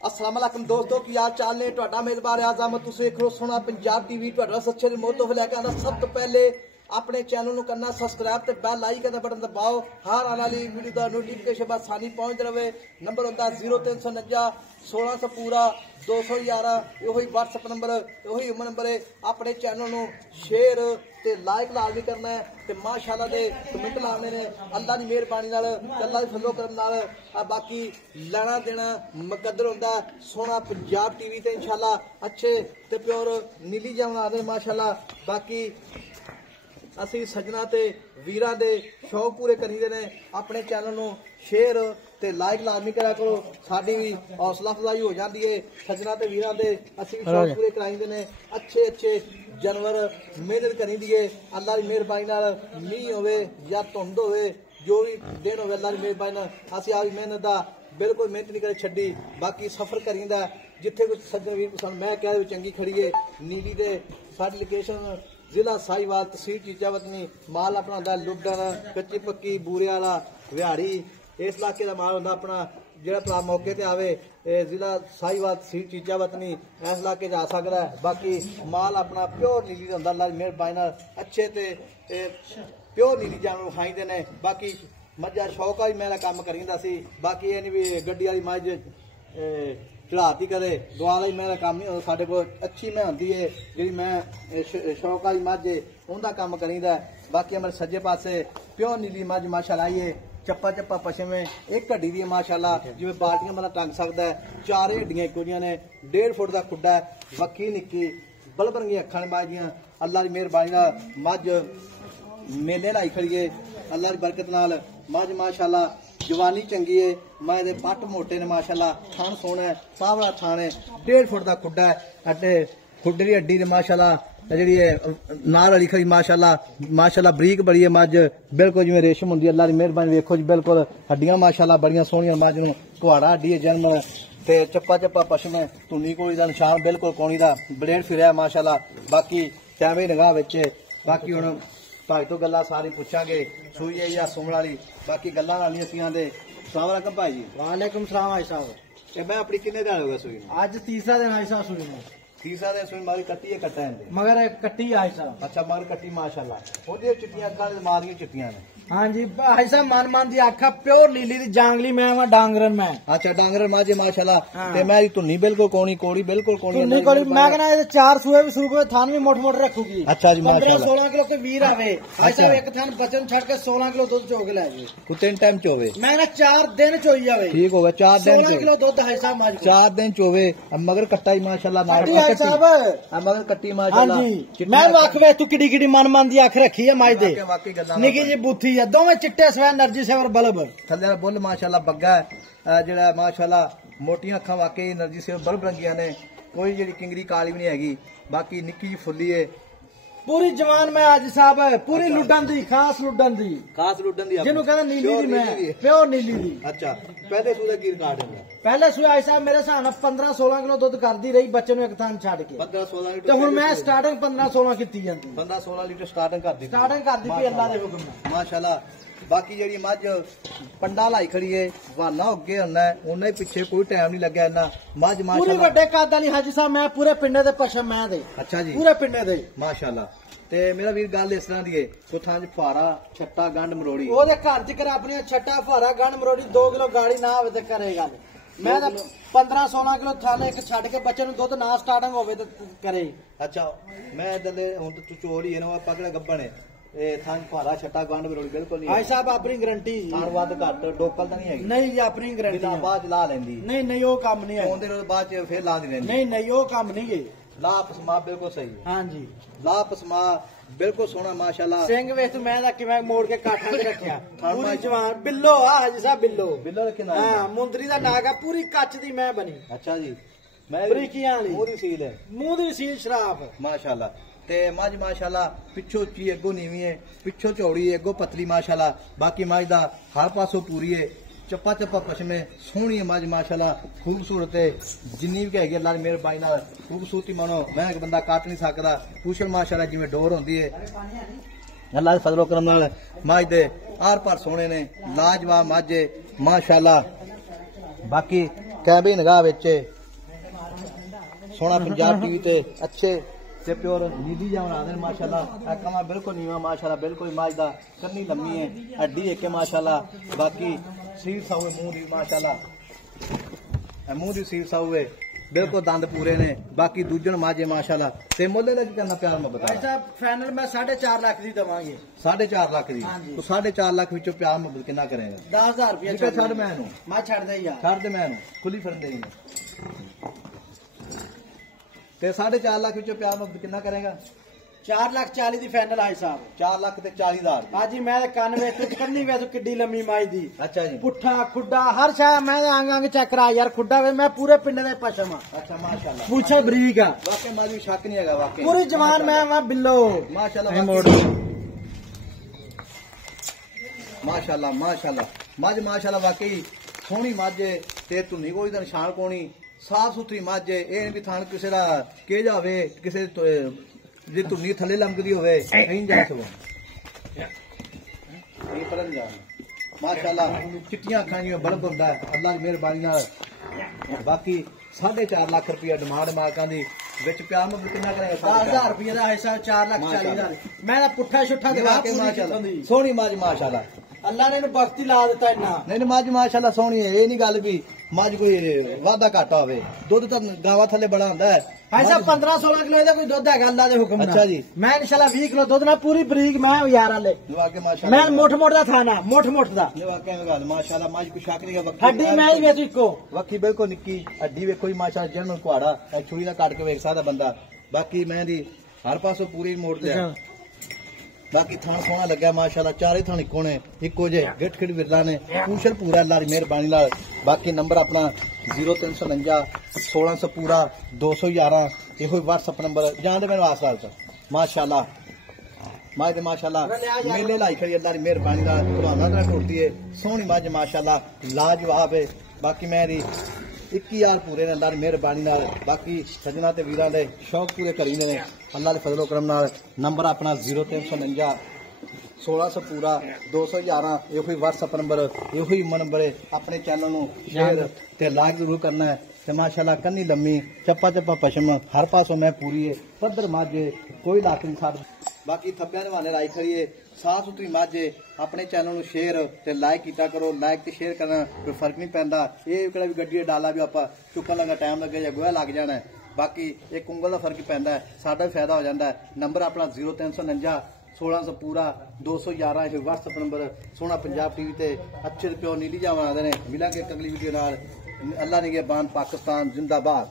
अस्सलाम वालेकुम दोस्तों की हाल चाल ने ਤੁਹਾਡਾ ਮੇਜ਼ਬਾਨ ਆਜ਼ਮ ਤੁਸੀਂ ਦੇਖ ਰਹੇ ਹੋ ਸੋਹਣਾ ਪੰਜਾਬ ਟੀਵੀ ਤੁਹਾਡਾ ਸੱਚੇ ਰਿਮੋਟ ਤੋਂ ਲੈ ਕੇ ਆਉਂਦਾ ਸਭ ਤੋਂ ਪਹਿਲੇ अपने चैनल ਨੂੰ करना सब्सक्राइब ਤੇ ਬੈਲ ਆਈਕਨ ਦਾ ਬਟਨ ਦਬਾਓ ਹਰ ਆਉਣ ਵਾਲੀ ਵੀਡੀਓ ਦਾ ਨੋਟੀਫਿਕੇਸ਼ਨ ਬਾਅਦ ਸਾਨੀ ਪਹੁੰਚ ਰਹੇ ਨੰਬਰ ਹੁੰਦਾ 0349 1600 पूरा 211 ਇਹੋ ਹੀ WhatsApp ਨੰਬਰ ਇਹੋ ਹੀ ਨੰਬਰ ਹੈ अपने चैनल ਨੂੰ शेयर ਤੇ ਲਾਈਕ ਲਾਜ਼ਮੀ ਕਰਨਾ ਹੈ ਤੇ ਮਾਸ਼ਾਅੱਲਾ ਦੇ ਕਮੈਂਟ ਲਾਉਣੇ ਨੇ ਅੱਲਾ ਦੀ ਮਿਹਰਬਾਨੀ ਨਾਲ ਅੱਲਾ ਦੀ ਫਜ਼ਲ ਕਰਮ ਨਾਲ ਬਾਕੀ ਲੈਣਾ ਦੇਣਾ ਮੁਕੱਦਰ ਹੁੰਦਾ ਸੋਹਣਾ ਪੰਜਾਬ ਟੀਵੀ ਤੇ ਇਨਸ਼ਾਅੱਲਾ अच्छे ਤੇ ਪਿਓਰ ਨੀਲੀ ਜਾਵਣਾ ਦੇ ਮਾਸ਼ਾਅੱਲਾ ਬਾਕੀ ਅਸੀਂ ਸੱਜਣਾ ਤੇ ਵੀਰਾਂ ਦੇ ਸ਼ੌਕ ਪੂਰੇ ਕਰੀਦੇ ਨੇ ਆਪਣੇ ਚੈਨਲ ਨੂੰ ਸ਼ੇਅਰ ਤੇ ਲਾਈਕ ਲਾਜ਼ਮੀ ਕਰਿਆ ਕਰੋ ਸਾਡੀ ਵੀ ਹੌਸਲਾ ਅਫਜ਼ਾਈ ਹੋ ਜਾਂਦੀ ਹੈ ਸੱਜਣਾ ਤੇ ਵੀਰਾਂ ਦੇ ਅਸੀਂ ਸ਼ੌਕ ਪੂਰੇ ਕਰਾਈਦੇ ਨੇ ਅੱਛੇ ਜਾਨਵਰ ਮਿਹਨਤ ਕਰੀਦੀ ਹੈ ਅੱਲਾ ਦੀ ਮਿਹਰਬਾਨੀ ਨਾਲ ਮੀਂਹ ਹੋਵੇ ਜਾਂ ਧੁੰਦ ਹੋਵੇ ਜੋ ਵੀ ਦਿਨ ਹੋਵੇ ਅੱਲਾ ਦੀ ਮਿਹਰਬਾਨੀ ਨਾਲ ਅਸੀਂ ਆਪਦੀ ਮਿਹਨਤ ਦਾ ਬਿਲਕੁਲ ਮਿਹਨਤ ਨਹੀਂ ਕਰੇ ਛੱਡੀ ਬਾਕੀ ਸਫ਼ਰ ਕਰੀਦਾ ਜਿੱਥੇ ਕੋਈ ਸੱਜਣ ਵੀਰ ਪਸੰਦ ਮੈਂ ਕਹਿ ਚੰਗੀ ਖੜੀਏ ਨੀਲੀ ਦੇ ਸਾਡੀ ਲੋਕੇਸ਼ਨ जिला साहिवाल तहसील चीजावतनी माल अपना होंदा लुडन कच्ची पक्की बूरे वाला विहाड़ी इस इलाके का माल होंदा अपना जिहड़ा भरा मौके ते आवे जिला साहिवाल तहसील चीजावतनी इस इलाके च आ सकदा है बाकी माल अपना प्योर नीली होंदा अल्लाह दी मेहरबानी नाल अच्छे ते प्योर नीली जानवर खाईंदे ने बाकी मज्जा शौक वाली मैं काम करींदा सी बाकी ये नहीं भी गड्डी वाली मझ चढ़ाती करे दुआ वाली मेरा काम नहीं साढ़े को अच्छी मैं होंगी है जी मैं शौक वाली मझ उनका काम करीदा बाकी हमारे सज्जे पासे प्योर नीली मझ माशाल्लाह आई है चप्पा पशम एक हड्डी दी माशाल्लाह जिवें बाल्टियां मतलब टंग सकता है चार हड्डियां इक्को जिहियां ने 1.5 फुट का खुड्डा है बक्की निक्की बल्ब रंगी अखां ने बाजियां अल्लाह की मेहरबानी नाल मझ मेले लाई खड़िए अल्लाह की बरकत नाल मझ माशाल्लाह जवानी चंगी है मैं दे पट मोटे ने माशाल्लाह थान सोहना है सावला थान है 1.5 फुट का खुड्डा है अड्डे खुड्डे दी हड्डी ने माशाल्लाह जी नार वाली खड़ी माशाल्लाह बरीक बड़ी है मझ बिल्कुल जिवें रेशम हुंदी अल्लाह दी मेहरबानी वेखो जी बिल्कुल हड्डियां माशाल्लाह बड़ियां सोहणियां मझ नूं कुहाड़ा हड्डी है जन्म ते चप्पा पशम धुनी कोली दा निशान बिल्कुल कोणी दा बलेड फिरिया माशाल्लाह बाकी कैमरे निगाह विच बाकी हुण भाई तो गल्लां सारी पुछांगे सूई है या सुमण वाली बाकी गल्लां नाली असीं आंदे अस्सलाम वालेकुम भाई जी वालेकुम सलाम भाई साहब मैं अपनी किन्ने दिन हो गए सूई आज तीसरा दिन भाई साहब सूई में तीसरा दिन सूई मारी कट्टी है कट्टा है मगर कट्टी भाई साहब अच्छा मगर कट्टी माशाल्लाह ओदी चिट्टियां अखां ने मारियां चिट्टियां ने हाँ जी भाई साहब मन दी आखा प्योर नीली दी जांगली मैं वा डांगरन मैं अच्छा डांगरन माजे माशाल्लाह ते मैं धुनी बिल्कुल कोड़ी बिल्कुल कोड़ी धुनी कोड़ी मैं कहना ये चार सूए भी सूए थान भी मोट रखूगी अच्छा जी माशाल्लाह 16 किलो के वीर आवे भाई साहब एक थान बचन छड़ के 16 किलो दूध चो के ले जाए को 3 टाइम चोवे मैं कहना 4 दिन चोई जावे ठीक होगा 4 दिन 16 किलो दूध भाई साहब माज 4 दिन चोवे मगर कट्टा ही माशाल्लाह नाल भाई साहब मगर कट्टी माशाल्लाह हां जी मैं वाकवे तू किडी किडी मन दी आंख रखी है माज दे निकी जी बूथी है दोवें चिट्टे एनर्जी से और बल्ब थल्ले बुल माशाल्लाह बग्गा जेड़ा माशाल्लाह मोटियां अखां वाकई एनर्जी से बल्ब रंगियां ने कोई जेड़ी किंगरी काली भी नहीं हैगी बाकी निक्की जी फुल्ली है पूरी जवान में आज साहब पूरी लुडन दी खास लुडन दी जिन्हों कहंदा नीली दी मैं प्योर नीली दी अच्छा पहले सूए की रिकॉर्ड है पहले सूए आई साहब मेरे हिसाब नाल 15-16 किलो दूध करदी रही बच्चे नु एक थान छड़ के 15-16 लीटर ते हुन मैं स्टार्टिंग 15-16 कीती जांदी 15-16 लीटर स्टार्टिंग करदी पई अल्लाह दे हुक्म नाल माशाल्लाह बाकी जी मझ पंडा लाई खड़ी है वाना अगे होना है उन्हें पीछे कोई टाइम नहीं लगे इन्ना मझ पूरी बड़े कद वाली हाजी साहब मैं पूरे पिंडे दे पशम मैं दे अच्छा जी पूरे पिंडे दे माशाल्लाह ते मेरा वीर गल इस तरह दी है को थां च फारा छट्टा गंड मरोड़ी ओदे घर च कर अपनी छट्टा फारा गंड मरोड़ी 2 किलो गाड़ी ना होवे ते करे गल मैं 15-16 किलो थाने एक छड़ के बच्चे नु दुध ना स्टार्टिंग होवे ते करे अच्छा मैं दले हुन तू चोरी है ना पकड़ा गब्बन है थां फारा छट्टा गंड मरोड़ी बिल्कुल नहीं भाई साहब अपनी गारंटी थान वध घट डोकल तां नहीं है नहीं जी अपनी गारंटी बाद ला लेंदी नहीं वो काम नहीं है ओंदे बाद च फिर ला दी रहंदी नहीं वो काम नहीं है ला पसमा बिल्कुल सही है हां जी ला पसमा बिल्कुल सोना माशाल्लाह सिंह वेख तू मैं दा किवें मोड़ के काठा ते रखया पूरी जवान बिल्लो आ हाजी साहब बिल्लो रखना हां मुंदरी दा नाग है पूरी कच्च दी मैं बनी अच्छा जी मैं बरीकियां वाली मुंह दी सील है मुंह दी सील शराफ माशाल्लाह ते मझ माशाल्लाह पिछो ची अगो नीवी है पिछो चौड़ी है अगो पतली माशाल्लाह बाकी मझ दा हर पासों पूरी है चप्पा पशमे सोहनी मझ माशाल्लाह खूबसूरत है जिन्नी भी हैगी अल्लाह दी मेहरबानी नाल खूबसूरती मानो मैं एक बंदा कट नहीं सकदा पूछल माशाल्लाह जिवें डोर होंदी है अल्लाह दे फजलो करम नाल मझ दे आर पार सोहणे ने लाजवाब मझ माशाल्लाह बाकी कैबी निगाह विच सोना पंजाब टीवी ते अच्छे ते प्योर नीली जावन आदे माशाल्लाह। कमा बिल्कुल नीवा माशाल्लाह, बिल्कुल माज दा कन्नी लम्मी है, हड्डी एक है माशाल्लाह। बाकी सील साउए मुंह दी माशाल्लाह, मुंह दी सील साउए बिल्कुल दंद पूरे ने। बाकी दूजन माजे माशाल्लाह। ते मुल्ले दा की करना प्यार मोहब्बत भाई साहब फाइनल मैं 4.5 लाख दी दवांगे। 4.5 लाख दी तो 4.5 लाख विचों प्यार मोहब्बत कितना करेगा? 10,000 रुपया छड़ मैनू मैं छड़ दे यार, छड़ दे मैनू खुली फरन दे ते 4.5 लाख विचों प्यार मोहब्बत कितना करेगा? 4,40,000 दी फाइनल आई साहब। 4,40,000 हाजी मैं कान वे तू कन्नी वे तू किड्डी लम्मी माई दी। अच्छा जी, पुट्ठा खुड्डा हर शा मैं आंग आंग चेक करा यार, खुड्डा वे मैं पूरे पिंड दे पशम। अच्छा माशाल्लाह, पूछो बरीक आ वाकई माजी शक नहीं हैगा वाकई पूरी जवान मैं बिल्लो माशाल्लाह माशाल्लाह माशाल्लाह मज माशाल्लाह वाकई सोहनी मज ते धुनी कोई दा निशान कोनी, साफ सुथरी मज ए भी थान किसे दा के जावे किसे जे धुनी थले लमकदी होवे नहीं जा सको ये परन जा माशाल्लाह। चिट्टियां अखां जिवें बल्ब हुंदा है अल्लाह दी मेहरबानी नाल। बाकी 4.5 लाख रुपया डिमांड मालकां दी विच प्यार मोहब्बत कितना करेगा? 10,000 रुपया दा ऐसा 4,40,000 मैं पुट्ठा छुट्ठा दवा माशाल्लाह सोहनी मज माशाल्लाह। अल्लाह ने बख्ती ला दिता इन्ना। नहीं मज माशाल्लाह सोहनी है, ये नहीं गल भी मज कोई वाधा घाटा होवे। दुध तो गावा थले बड़ा हुंदा है भाई साहब 15-16 किलो दा कोई दुध है अल्लाह दे हुक्म नाल। अच्छा जी, मैं इंशाल्लाह 20 किलो दुध ना पूरी बरीक मैं यार वाले वाकई माशाल्लाह मैं मोट दा थाना मोट दा वाकई गल माशाल्लाह मज कोई शक नहीं है। हड्डी मैं ही वेच इको वक्की बिल्कुल निक्की हड्डी वेखो ही माशाल्लाह जन्म कुआड़ा छुरी दा काट के वेख सकदा बंदा। बाकी मैं दी हर पासों पूरी मोड़ दे। बाकी थान सोहना लग्या माशाल्लाह, चारे थान इको ने इको जे गिट खिट विरला ने पूछल पूरा अल्लाह दी मेहरबानी नाल। बाकी नंबर अपना 0349 1600 पूरा 211 यो व्हाट्सअप नंबर जान दे मेरे वास्ते माशाल्लाह मज दे माशाल्लाह मेले लाई खड़ी अल्लाह दी मेहरबानी नाल पुराना दा टोटी है सोहनी मज माशाल्लाह लाजवाब है। बाकी मैं दी 21,000 पूरे ने अल्लाह दी मेहरबानी नाल। बाकी सजना ते वीरां दे शौक पूरे करी ने अल्लाह दे फजलो करम नाल। नंबर अपना 0349 1600 पूरा 211 यो व्हाट्सअप नंबर यो नंबर है। अपने चैनल नू शेयर ते लाइक जरूर करना है। ते माशाल्लाह कन्नी लम्मी चप्पा चप्पा पशम हर पासों मैं पूरी है पद्धर माजे कोई लाख नहीं साथ। बाकी थप्पियां दे बहाने लाई खड़ी है साफ सुथरी माजे। अपने चैनल नू शेयर ते लाइक कीता करो, लाइक ते शेयर करना कोई फर्क नहीं पैंदा। ये किहड़ा भी गड्डी डाला भी आपां चुकन लगा टाइम लगे या गोहा लग जाना है। बाकी एक उंगल का फर्क पैंदा है, साडा भी फायदा हो जाता है। नंबर अपना 0349 1600 पूरा 211 ये व्हाट्सअप नंबर। सोना पंजाब टीवी ते अच्छे प्यो नीली जावन आदे ने। मिलांगे अगली वीडियो नाल। अल्लाह ने बान पाकिस्तान जिंदाबाद।